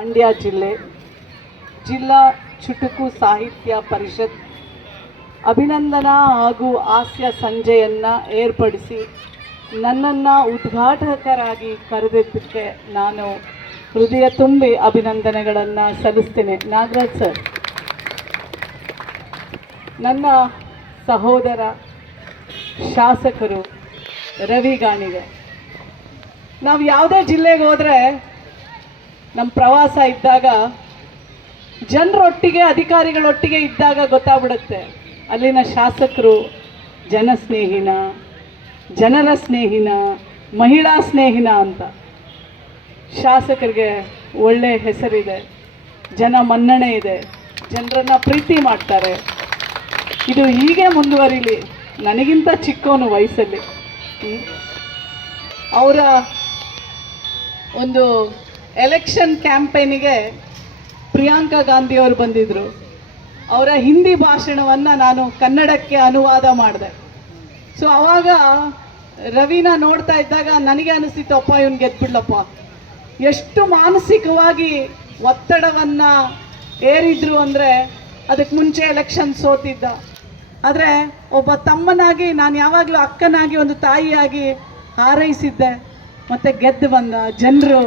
ಮಂಡ್ಯ ಜಿಲ್ಲಾ ಚುಟುಕು ಸಾಹಿತ್ಯ ಪರಿಷತ್ ಅಭಿನಂದನಾ ಹಾಗೂ ಹಾಸ್ಯ ಸಂಜೆಯನ್ನು ಏರ್ಪಡಿಸಿ ನನ್ನನ್ನು ಉದ್ಘಾಟಕರಾಗಿ ಕರೆದಿದ್ದಕ್ಕೆ ನಾನು ಹೃದಯ ತುಂಬಿ ಅಭಿನಂದನೆಗಳನ್ನು ಸಲ್ಲಿಸ್ತೇನೆ. ನಾಗರಾಜ್ ಸರ್, ನನ್ನ ಸಹೋದರ ಶಾಸಕರು ರವಿ ಗಾಣಿಗೆ, ನಾವು ಯಾವುದೇ ಜಿಲ್ಲೆಗೆ ಹೋದರೆ ನಮ್ಮ ಪ್ರವಾಸ ಇದ್ದಾಗ ಜನರೊಟ್ಟಿಗೆ ಅಧಿಕಾರಿಗಳೊಟ್ಟಿಗೆ ಇದ್ದಾಗ ಗೊತ್ತಾಗ್ಬಿಡುತ್ತೆ ಅಲ್ಲಿನ ಶಾಸಕರು ಜನಸ್ನೇಹಿನ, ಜನರ ಸ್ನೇಹಿನ, ಮಹಿಳಾ ಸ್ನೇಹಿನ ಅಂತ. ಶಾಸಕರಿಗೆ ಒಳ್ಳೆಯ ಹೆಸರಿದೆ, ಜನ ಮನ್ನಣೆ ಇದೆ, ಜನರನ್ನು ಪ್ರೀತಿ ಮಾಡ್ತಾರೆ. ಇದು ಹೀಗೆ ಮುಂದುವರಿಲಿ. ನನಗಿಂತ ಚಿಕ್ಕವನು ವಯಸ್ಸಲ್ಲಿ. ಅವರ ಒಂದು ಎಲೆಕ್ಷನ್ ಕ್ಯಾಂಪೇನಿಗೆ ಪ್ರಿಯಾಂಕಾ ಗಾಂಧಿಯವರು ಬಂದಿದ್ದರು. ಅವರ ಹಿಂದಿ ಭಾಷಣವನ್ನು ನಾನು ಕನ್ನಡಕ್ಕೆ ಅನುವಾದ ಮಾಡಿದೆ. ಸೊ ಆವಾಗ ರವಿನ ನೋಡ್ತಾ ಇದ್ದಾಗ ನನಗೆ ಅನಿಸ್ತಿತ್ತು, ಅಪ್ಪ ಇವನು ಗೆದ್ಬಿಡ್ಲಪ್ಪ. ಎಷ್ಟು ಮಾನಸಿಕವಾಗಿ ಒತ್ತಡವನ್ನು ಏರಿದ್ರು ಅಂದರೆ, ಅದಕ್ಕೆ ಮುಂಚೆ ಎಲೆಕ್ಷನ್ ಸೋತಿದ್ದ. ಆದರೆ ಒಬ್ಬ ತಮ್ಮನಾಗಿ ನಾನು ಯಾವಾಗಲೂ ಅಕ್ಕನಾಗಿ ಒಂದು ತಾಯಿಯಾಗಿ ಹಾರೈಸಿದ್ದೆ. ಮತ್ತು ಗೆದ್ದು ಬಂದ, ಜನರು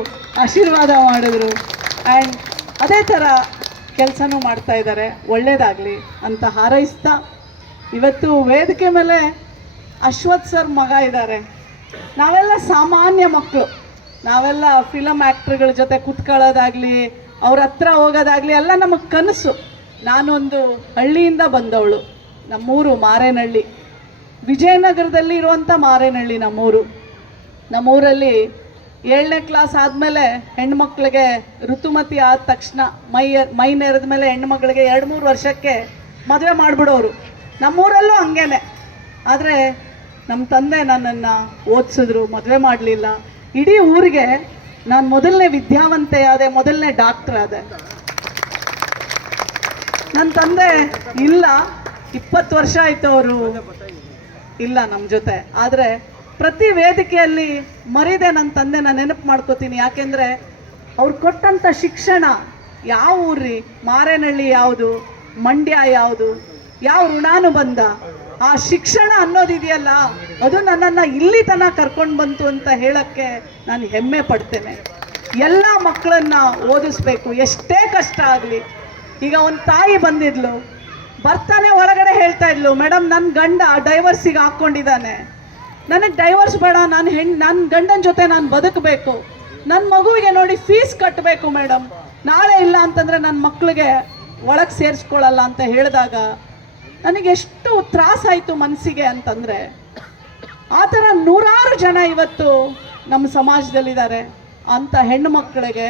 ಆಶೀರ್ವಾದ ಮಾಡಿದ್ರು. ಆ್ಯಂಡ್ ಅದೇ ಥರ ಕೆಲಸನೂ ಮಾಡ್ತಾ ಇದ್ದಾರೆ. ಒಳ್ಳೆಯದಾಗಲಿ ಅಂತ ಹಾರೈಸ್ತಾ, ಇವತ್ತು ವೇದಿಕೆ ಮೇಲೆ ಅಶ್ವಥ್ ಸರ್ ಮಗ ಇದ್ದಾರೆ. ನಾವೆಲ್ಲ ಸಾಮಾನ್ಯ ಮಕ್ಕಳು, ನಾವೆಲ್ಲ ಫಿಲಮ್ ಆ್ಯಕ್ಟ್ರುಗಳ ಜೊತೆ ಕುತ್ಕೊಳ್ಳೋದಾಗಲಿ, ಅವ್ರ ಹತ್ರ ಹೋಗೋದಾಗಲಿ ಎಲ್ಲ ನಮಗೆ ಕನಸು. ನಾನೊಂದು ಹಳ್ಳಿಯಿಂದ ಬಂದವಳು. ನಮ್ಮೂರು ಮಾರೇನಹಳ್ಳಿ, ವಿಜಯನಗರದಲ್ಲಿ ಇರುವಂಥ ಮಾರೇನಹಳ್ಳಿ ನಮ್ಮೂರು. ನಮ್ಮೂರಲ್ಲಿ 7ನೇ ಕ್ಲಾಸ್ ಆದಮೇಲೆ ಹೆಣ್ಮಕ್ಳಿಗೆ ಋತುಮತಿ ಆದ ತಕ್ಷಣ ಮೈ ನೆರೆದ ಮೇಲೆ ಹೆಣ್ಮಕ್ಳಿಗೆ 2-3 ವರ್ಷಕ್ಕೆ ಮದುವೆ ಮಾಡಿಬಿಡೋರು. ನಮ್ಮೂರಲ್ಲೂ ಹಂಗೇನೆ. ಆದರೆ ನಮ್ಮ ತಂದೆ ನನ್ನನ್ನು ಓದಿಸಿದ್ರು, ಮದುವೆ ಮಾಡಲಿಲ್ಲ. ಇಡೀ ಊರಿಗೆ ನಾನು ಮೊದಲನೇ ವಿದ್ಯಾವಂತೆ ಆದೆ, ಮೊದಲನೇ ಡಾಕ್ಟ್ರ್ ಆದೆ. ನನ್ನ ತಂದೆ ಇಲ್ಲ, 20 ವರ್ಷ ಆಯಿತು ಅವರು ಇಲ್ಲ ನಮ್ಮ ಜೊತೆ. ಆದರೆ ಪ್ರತಿ ವೇದಿಕೆಯಲ್ಲಿ ಮರೀದೆ ನನ್ನ ತಂದೆನ ನೆನಪು ಮಾಡ್ಕೋತೀನಿ. ಯಾಕೆಂದರೆ ಅವ್ರು ಕೊಟ್ಟಂಥ ಶಿಕ್ಷಣ, ಯಾವ ಊರ್ರಿ, ಮಾರೇನಹಳ್ಳಿ ಯಾವುದು, ಮಂಡ್ಯ ಯಾವುದು, ಯಾವ ಋಣಾನುಬಂಧ, ಆ ಶಿಕ್ಷಣ ಅನ್ನೋದಿದೆಯಲ್ಲ, ಅದು ನನ್ನನ್ನು ಇಲ್ಲಿ ತನಕ ಕರ್ಕೊಂಡು ಬಂತು ಅಂತ ಹೇಳೋಕ್ಕೆ ನಾನು ಹೆಮ್ಮೆ ಪಡ್ತೇನೆ. ಎಲ್ಲ ಮಕ್ಕಳನ್ನು ಓದಿಸ್ಬೇಕು, ಎಷ್ಟೇ ಕಷ್ಟ ಆಗಲಿ. ಈಗ ಒಂದು ತಾಯಿ ಬಂದಿದ್ಲು, ಬರ್ತಾನೆ ಒಳಗಡೆ ಹೇಳ್ತಾ ಇದ್ಲು, ಮೇಡಮ್ ನನ್ನ ಗಂಡ ಡೈವರ್ಸಿಗೆ ಹಾಕ್ಕೊಂಡಿದ್ದಾನೆ, ನನಗೆ ಡೈವರ್ಸ್ ಬೇಡ, ನನ್ನ ಗಂಡನ ಜೊತೆ ನಾನು ಬದುಕಬೇಕು, ನನ್ನ ಮಗುವಿಗೆ ನೋಡಿ ಫೀಸ್ ಕಟ್ಟಬೇಕು ಮೇಡಮ್, ನಾಳೆ ಇಲ್ಲ ಅಂತಂದರೆ ನನ್ನ ಮಕ್ಕಳಿಗೆ ಒಳಗೆ ಸೇರಿಸ್ಕೊಳ್ಳಲ್ಲ ಅಂತ ಹೇಳಿದಾಗ ನನಗೆ ಎಷ್ಟು ತ್ರಾಸಾಯಿತು ಮನಸ್ಸಿಗೆ ಅಂತಂದರೆ. ಆ ಥರ ನೂರಾರು ಜನ ಇವತ್ತು ನಮ್ಮ ಸಮಾಜದಲ್ಲಿದ್ದಾರೆ. ಅಂಥ ಹೆಣ್ಣು ಮಕ್ಕಳಿಗೆ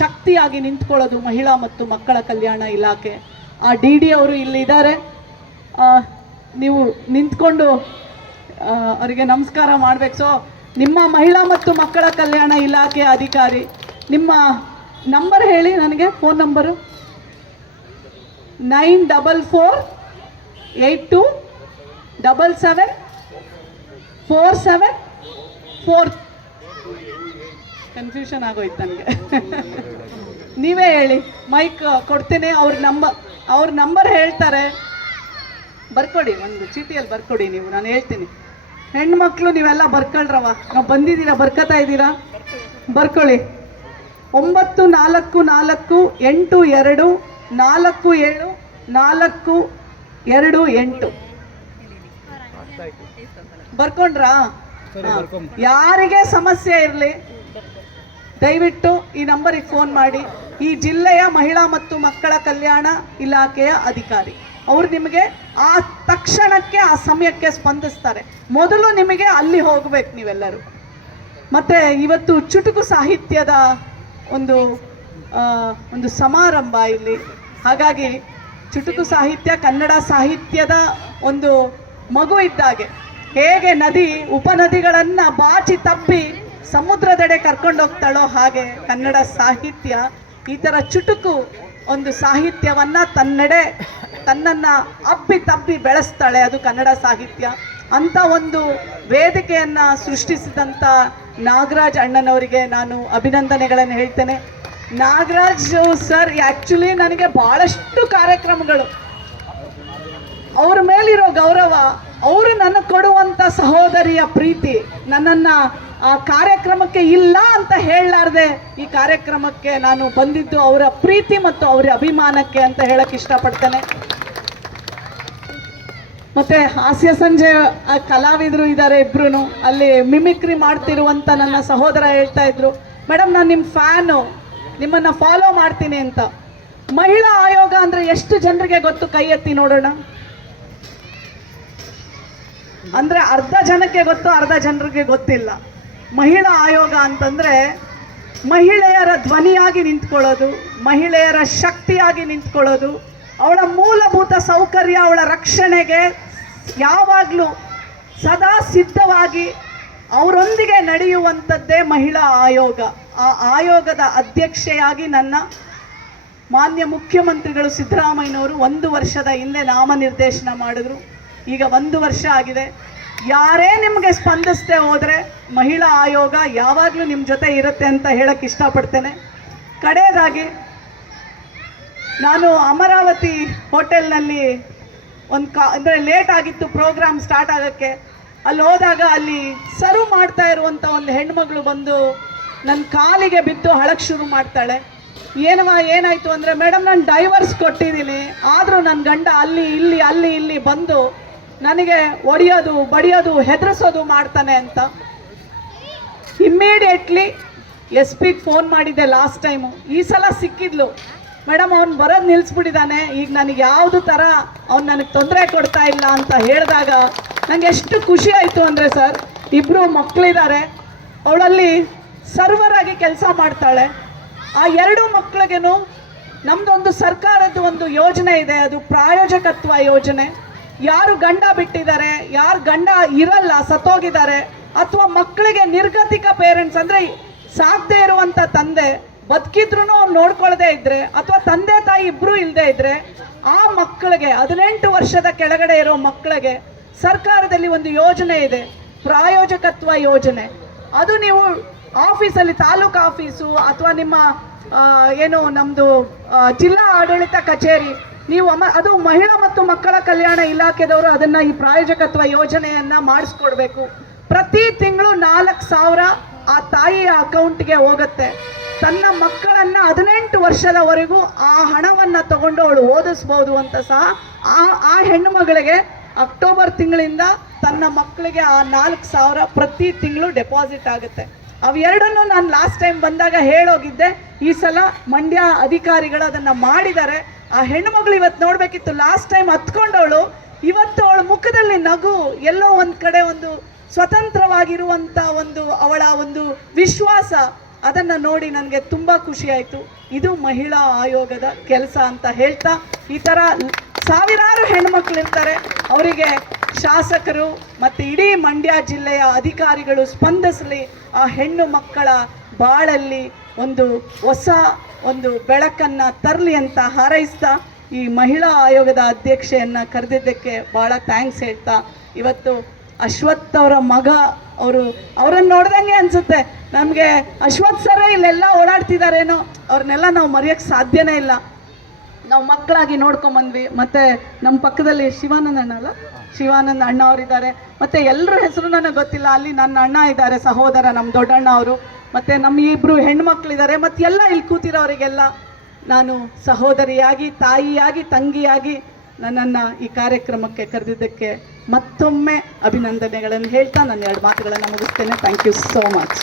ಶಕ್ತಿಯಾಗಿ ನಿಂತ್ಕೊಳ್ಳೋದು ಮಹಿಳಾ ಮತ್ತು ಮಕ್ಕಳ ಕಲ್ಯಾಣ ಇಲಾಖೆ. ಆ DD ಅವರು ಇಲ್ಲಿದ್ದಾರೆ, ನೀವು ನಿಂತ್ಕೊಂಡು ಅವರಿಗೆ ನಮಸ್ಕಾರ ಮಾಡಬೇಕು. ಸೊ ನಿಮ್ಮ ಮಹಿಳಾ ಮತ್ತು ಮಕ್ಕಳ ಕಲ್ಯಾಣ ಇಲಾಖೆಯ ಅಧಿಕಾರಿ, ನಿಮ್ಮ ನಂಬರ್ ಹೇಳಿ ನನಗೆ, ಫೋನ್ ನಂಬರು 9482774744. ಕನ್ಫ್ಯೂಷನ್ ಆಗೋಯ್ತು ನನಗೆ. ನೀವೇ ಹೇಳಿ, ಮೈಕ್ ಕೊಡ್ತೀನಿ. ಅವ್ರ ನಂಬರ್ ಹೇಳ್ತಾರೆ, ಬರ್ಕೊಡಿ, ಒಂದು ಚೀಟಿಯಲ್ಲಿ ಬರ್ಕೊಡಿ ನೀವು, ನಾನು ಹೇಳ್ತೀನಿ. ಹೆಣ್ಮಕ್ಳು ನೀವೆಲ್ಲ ಬರ್ಕೊಳ್ರವ, ನಾವು ಬಂದಿದ್ದೀರಾ, ಬರ್ಕೋತಾ ಇದ್ದೀರಾ, ಬರ್ಕೊಳ್ಳಿ. 9482474728 ಬರ್ಕೊಂಡ್ರಾ? ಯಾರಿಗೆ ಸಮಸ್ಯೆ ಇರಲಿ ದಯವಿಟ್ಟು ಈ ನಂಬರಿಗೆ ಫೋನ್ ಮಾಡಿ. ಈ ಜಿಲ್ಲೆಯ ಮಹಿಳಾ ಮತ್ತು ಮಕ್ಕಳ ಕಲ್ಯಾಣ ಇಲಾಖೆಯ ಅಧಿಕಾರಿ ಅವರು ನಿಮಗೆ ಆ ತಕ್ಷಣಕ್ಕೆ, ಆ ಸಮಯಕ್ಕೆ ಸ್ಪಂದಿಸ್ತಾರೆ. ಮೊದಲು ನಿಮಗೆ ಅಲ್ಲಿ ಹೋಗ್ಬೇಕು ನೀವೆಲ್ಲರೂ. ಮತ್ತು ಇವತ್ತು ಚುಟುಕು ಸಾಹಿತ್ಯದ ಒಂದು ಸಮಾರಂಭ ಇಲ್ಲಿ. ಹಾಗಾಗಿ ಚುಟುಕು ಸಾಹಿತ್ಯ ಕನ್ನಡ ಸಾಹಿತ್ಯದ ಒಂದು ಮಗು ಇದ್ದಾಗೆ. ಹೇಗೆ ನದಿ ಉಪನದಿಗಳನ್ನು ಬಾಚಿ ತಪ್ಪಿ ಸಮುದ್ರದೆಡೆ ಕರ್ಕೊಂಡೋಗ್ತಾಳೋ, ಹಾಗೆ ಕನ್ನಡ ಸಾಹಿತ್ಯ ಈ ಥರ ಚುಟುಕು ಒಂದು ಸಾಹಿತ್ಯವನ್ನು ತನ್ನನ್ನು ಅಪ್ಪಿ ತಪ್ಪಿ ಬೆಳೆಸ್ತಾಳೆ. ಅದು ಕನ್ನಡ ಸಾಹಿತ್ಯ. ಅಂಥ ಒಂದು ವೇದಿಕೆಯನ್ನು ಸೃಷ್ಟಿಸಿದಂಥ ನಾಗರಾಜ್ ಅಣ್ಣನವರಿಗೆ ನಾನು ಅಭಿನಂದನೆಗಳನ್ನು ಹೇಳ್ತೇನೆ. ನಾಗರಾಜ್ ಸರ್ ಆ್ಯಕ್ಚುಲಿ ನನಗೆ ಭಾಳಷ್ಟು ಕಾರ್ಯಕ್ರಮಗಳು, ಅವ್ರ ಮೇಲಿರೋ ಗೌರವ, ಅವರು ನನಗೆ ಕೊಡುವಂಥ ಸಹೋದರಿಯ ಪ್ರೀತಿ, ನನ್ನನ್ನು ಆ ಕಾರ್ಯಕ್ರಮಕ್ಕೆ ಇಲ್ಲ ಅಂತ ಹೇಳಲಾರ್ದೆ ಈ ಕಾರ್ಯಕ್ರಮಕ್ಕೆ ನಾನು ಬಂದಿದ್ದು ಅವರ ಪ್ರೀತಿ ಮತ್ತು ಅವರ ಅಭಿಮಾನಕ್ಕೆ ಅಂತ ಹೇಳಕ್ಕೆ ಇಷ್ಟಪಡ್ತೇನೆ. ಮತ್ತು ಹಾಸ್ಯ ಸಂಜೆ ಕಲಾವಿದರು ಇದ್ದಾರೆ ಇಬ್ಬರೂ, ಅಲ್ಲಿ ಮಿಮಿಕ್ರಿ ಮಾಡ್ತಿರುವಂಥ ನನ್ನ ಸಹೋದರ ಹೇಳ್ತಾ ಇದ್ರು, ಮೇಡಮ್ ನಾನು ನಿಮ್ಮ ಫ್ಯಾನು, ನಿಮ್ಮನ್ನು ಫಾಲೋ ಮಾಡ್ತೀನಿ ಅಂತ. ಮಹಿಳಾ ಆಯೋಗ ಅಂದರೆ ಎಷ್ಟು ಜನರಿಗೆ ಗೊತ್ತು? ಕೈ ಎತ್ತಿ ನೋಡೋಣ. ಅಂದರೆ ಅರ್ಧ ಜನಕ್ಕೆ ಗೊತ್ತು, ಅರ್ಧ ಜನರಿಗೆ ಗೊತ್ತಿಲ್ಲ. ಮಹಿಳಾ ಆಯೋಗ ಅಂತಂದರೆ ಮಹಿಳೆಯರ ಧ್ವನಿಯಾಗಿ ನಿಂತ್ಕೊಳ್ಳೋದು, ಮಹಿಳೆಯರ ಶಕ್ತಿಯಾಗಿ ನಿಂತ್ಕೊಳ್ಳೋದು, ಅವಳ ಮೂಲಭೂತ ಸೌಕರ್ಯ, ಅವಳ ರಕ್ಷಣೆಗೆ ಯಾವಾಗಲೂ ಸದಾ ಸಿದ್ಧವಾಗಿ ಅವರೊಂದಿಗೆ ನಡೆಯುವಂಥದ್ದೇ ಮಹಿಳಾ ಆಯೋಗ. ಆ ಆಯೋಗದ ಅಧ್ಯಕ್ಷೆಯಾಗಿ ನನ್ನ ಮಾನ್ಯ ಮುಖ್ಯಮಂತ್ರಿಗಳು ಸಿದ್ದರಾಮಯ್ಯನವರು 1 ವರ್ಷದ ಹಿಂದೆ ನಾಮನಿರ್ದೇಶನ ಮಾಡಿದ್ರು. ಈಗ 1 ವರ್ಷ ಆಗಿದೆ. ಯಾರೇ ನಿಮಗೆ ಸ್ಪಂದಿಸದೆ ಹೋದರೆ ಮಹಿಳಾ ಆಯೋಗ ಯಾವಾಗಲೂ ನಿಮ್ಮ ಜೊತೆ ಇರುತ್ತೆ ಅಂತ ಹೇಳಕ್ಕೆ ಇಷ್ಟಪಡ್ತೇನೆ. ಕಡೆಯದಾಗಿ ನಾನು ಅಮರಾವತಿ ಹೋಟೆಲ್ನಲ್ಲಿ ಅಂದರೆ ಲೇಟ್ ಆಗಿತ್ತು ಪ್ರೋಗ್ರಾಮ್ ಸ್ಟಾರ್ಟ್ ಆಗೋಕ್ಕೆ. ಅಲ್ಲಿ ಹೋದಾಗ ಅಲ್ಲಿ ಸರ್ವ್ ಮಾಡ್ತಾ ಇರುವಂಥ ಒಂದು ಹೆಣ್ಮಗಳು ಬಂದು ನನ್ನ ಕಾಲಿಗೆ ಬಿದ್ದು ಅಳಕ್ಕೆ ಶುರು ಮಾಡ್ತಾಳೆ. ಏನಾಯಿತು ಅಂದರೆ, ಮೇಡಮ್ ನಾನು ಡೈವರ್ಸ್ ಕೊಟ್ಟಿದ್ದೀನಿ, ಆದರೂ ನನ್ನ ಗಂಡ ಅಲ್ಲಿ ಇಲ್ಲಿ ಬಂದು ನನಗೆ ಒಡೆಯೋದು ಬಡಿಯೋದು ಹೆದರಿಸೋದು ಮಾಡ್ತಾನೆ ಅಂತ. ಇಮ್ಮಿಡಿಯೇಟ್ಲಿ SP ಫೋನ್ ಮಾಡಿದ್ದೆ ಲಾಸ್ಟ್ ಟೈಮು. ಈ ಸಲ ಸಿಕ್ಕಿದ್ಲು, ಮೇಡಮ್ ಅವ್ನು ಬರೋದು ನಿಲ್ಲಿಸ್ಬಿಟ್ಟಿದ್ದಾನೆ, ಈಗ ನನಗೆ ಯಾವುದು ಥರ ಅವ್ನು ನನಗೆ ತೊಂದರೆ ಕೊಡ್ತಾ ಇಲ್ಲ ಅಂತ ಹೇಳಿದಾಗ ನನಗೆ ಎಷ್ಟು ಖುಷಿ ಆಯಿತು ಅಂದರೆ, ಸರ್ 2 ಮಕ್ಕಳಿದ್ದಾರೆ, ಅವಳಲ್ಲಿ ಸರ್ವರ್ ಆಗಿ ಕೆಲಸ ಮಾಡ್ತಾಳೆ. ಆ 2 ಮಕ್ಕಳಿಗೇನು ನಮ್ಮದೊಂದು ಸರ್ಕಾರದ ಒಂದು ಯೋಜನೆ ಇದೆ, ಅದು ಪ್ರಾಯೋಜಕತ್ವ ಯೋಜನೆ. ಯಾರು ಗಂಡ ಬಿಟ್ಟಿದ್ದಾರೆ, ಯಾರು ಗಂಡ ಇರಲ್ಲ ಸತ್ತೋಗಿದ್ದಾರೆ, ಅಥವಾ ಮಕ್ಕಳಿಗೆ ನಿರ್ಗತಿಕ ಪೇರೆಂಟ್ಸ್ ಅಂದರೆ ಸಾಕದೇ ಇರುವಂಥ ತಂದೆ ಬದುಕಿದ್ರೂ ಅವ್ರು ನೋಡ್ಕೊಳ್ಳದೆ ಇದ್ದರೆ, ಅಥವಾ ತಂದೆ ತಾಯಿ ಇಬ್ಬರೂ ಇಲ್ಲದೆ ಇದ್ದರೆ, ಆ ಮಕ್ಕಳಿಗೆ 18 ವರ್ಷದ ಕೆಳಗಡೆ ಇರೋ ಮಕ್ಕಳಿಗೆ ಸರ್ಕಾರದಲ್ಲಿ ಒಂದು ಯೋಜನೆ ಇದೆ, ಪ್ರಾಯೋಜಕತ್ವ ಯೋಜನೆ. ಅದು ನೀವು ಆಫೀಸಲ್ಲಿ, ತಾಲೂಕು ಆಫೀಸು ಅಥವಾ ನಿಮ್ಮ ಏನು ನಮ್ಮದು ಜಿಲ್ಲಾ ಆಡಳಿತ ಕಚೇರಿ, ನೀವು ಅದು ಮಹಿಳಾ ಮತ್ತು ಮಕ್ಕಳ ಕಲ್ಯಾಣ ಇಲಾಖೆದವರು ಅದನ್ನು ಈ ಪ್ರಾಯೋಜಕತ್ವ ಯೋಜನೆಯನ್ನು ಮಾಡಿಸ್ಕೊಡ್ಬೇಕು. ಪ್ರತಿ ತಿಂಗಳು 4,000 ಆ ತಾಯಿಯ ಅಕೌಂಟ್ಗೆ ಹೋಗುತ್ತೆ. ತನ್ನ ಮಕ್ಕಳನ್ನು 18 ವರ್ಷದವರೆಗೂ ಆ ಹಣವನ್ನು ತಗೊಂಡು ಅವಳು ಓದಿಸ್ಬೋದು ಅಂತ ಸಹ ಆ ಹೆಣ್ಣು ಮಗಳಿಗೆ ಅಕ್ಟೋಬರ್ ತಿಂಗಳಿಂದ ತನ್ನ ಮಕ್ಕಳಿಗೆ ಆ 4,000 ಪ್ರತಿ ತಿಂಗಳು ಡೆಪಾಸಿಟ್ ಆಗುತ್ತೆ. ಅವೆರಡನ್ನು ನಾನು ಲಾಸ್ಟ್ ಟೈಮ್ ಬಂದಾಗ ಹೇಳೋಗಿದ್ದೆ. ಈ ಸಲ ಮಂಡ್ಯ ಅಧಿಕಾರಿಗಳು ಅದನ್ನು ಮಾಡಿದ್ದಾರೆ. ಆ ಹೆಣ್ಣುಮಗಳು ಇವತ್ತು ನೋಡಬೇಕಿತ್ತು, ಲಾಸ್ಟ್ ಟೈಮ್ ಹತ್ಕೊಂಡವಳು, ಇವತ್ತು ಅವಳ ಮುಖದಲ್ಲಿ ನಗು, ಎಲ್ಲೋ ಒಂದು ಕಡೆ ಒಂದು ಸ್ವತಂತ್ರವಾಗಿರುವಂಥ ಅವಳ ಒಂದು ವಿಶ್ವಾಸ, ಅದನ್ನು ನೋಡಿ ನನಗೆ ತುಂಬ ಖುಷಿಯಾಯಿತು. ಇದು ಮಹಿಳಾ ಆಯೋಗದ ಕೆಲಸ ಅಂತ ಹೇಳ್ತಾ, ಈ ಥರ ಸಾವಿರಾರು ಹೆಣ್ಮಕ್ಳಿರ್ತಾರೆ, ಅವರಿಗೆ ಶಾಸಕರು ಮತ್ತು ಇಡೀ ಮಂಡ್ಯ ಜಿಲ್ಲೆಯ ಅಧಿಕಾರಿಗಳು ಸ್ಪಂದಿಸಲಿ, ಆ ಹೆಣ್ಣು ಮಕ್ಕಳ ಬಾಳಲ್ಲಿ ಹೊಸ ಬೆಳಕನ್ನು ತರಲಿ ಅಂತ ಹಾರೈಸ್ತಾ, ಈ ಮಹಿಳಾ ಆಯೋಗದ ಅಧ್ಯಕ್ಷೆಯನ್ನು ಕರೆದಿದ್ದಕ್ಕೆ ಭಾಳ ಥ್ಯಾಂಕ್ಸ್ ಹೇಳ್ತಾ, ಇವತ್ತು ಅಶ್ವಥ್ ಅವರ ಮಗ ಅವರನ್ನು ನೋಡ್ದಂಗೆ ಅನಿಸುತ್ತೆ ನಮಗೆ, ಅಶ್ವಥ್ ಸರೇ ಇಲ್ಲೆಲ್ಲ ಓಡಾಡ್ತಿದ್ದಾರೇನೋ, ಅವ್ರನ್ನೆಲ್ಲ ನಾವು ಮರೆಯೋಕ್ಕೆ ಸಾಧ್ಯನೇ ಇಲ್ಲ. ನಾವು ಮಕ್ಕಳಾಗಿ ನೋಡ್ಕೊಂಬಂದ್ವಿ. ಮತ್ತು ನಮ್ಮ ಪಕ್ಕದಲ್ಲಿ ಶಿವಾನಂದ ಅಣ್ಣ ಅವರಿದ್ದಾರೆ, ಮತ್ತು ಎಲ್ಲರ ಹೆಸರು ನನಗೆ ಗೊತ್ತಿಲ್ಲ. ಅಲ್ಲಿ ನನ್ನ ಅಣ್ಣ ಇದ್ದಾರೆ, ಸಹೋದರ, ನಮ್ಮ ದೊಡ್ಡಣ್ಣ ಅವರು, ಮತ್ತು ನಮ್ಮ 2 ಹೆಣ್ಮಕ್ಳಿದ್ದಾರೆ. ಮತ್ತು ಎಲ್ಲ ಇಲ್ಲಿ ಕೂತಿರೋರಿಗೆಲ್ಲ ನಾನು ಸಹೋದರಿಯಾಗಿ, ತಾಯಿಯಾಗಿ, ತಂಗಿಯಾಗಿ ನನ್ನನ್ನು ಈ ಕಾರ್ಯಕ್ರಮಕ್ಕೆ ಕರೆದಿದ್ದಕ್ಕೆ ಮತ್ತೊಮ್ಮೆ ಅಭಿನಂದನೆಗಳನ್ನು ಹೇಳ್ತಾ ನನ್ನ 2 ಮಾತುಗಳನ್ನು ಮುಗಿಸ್ತೇನೆ. Thank you so much.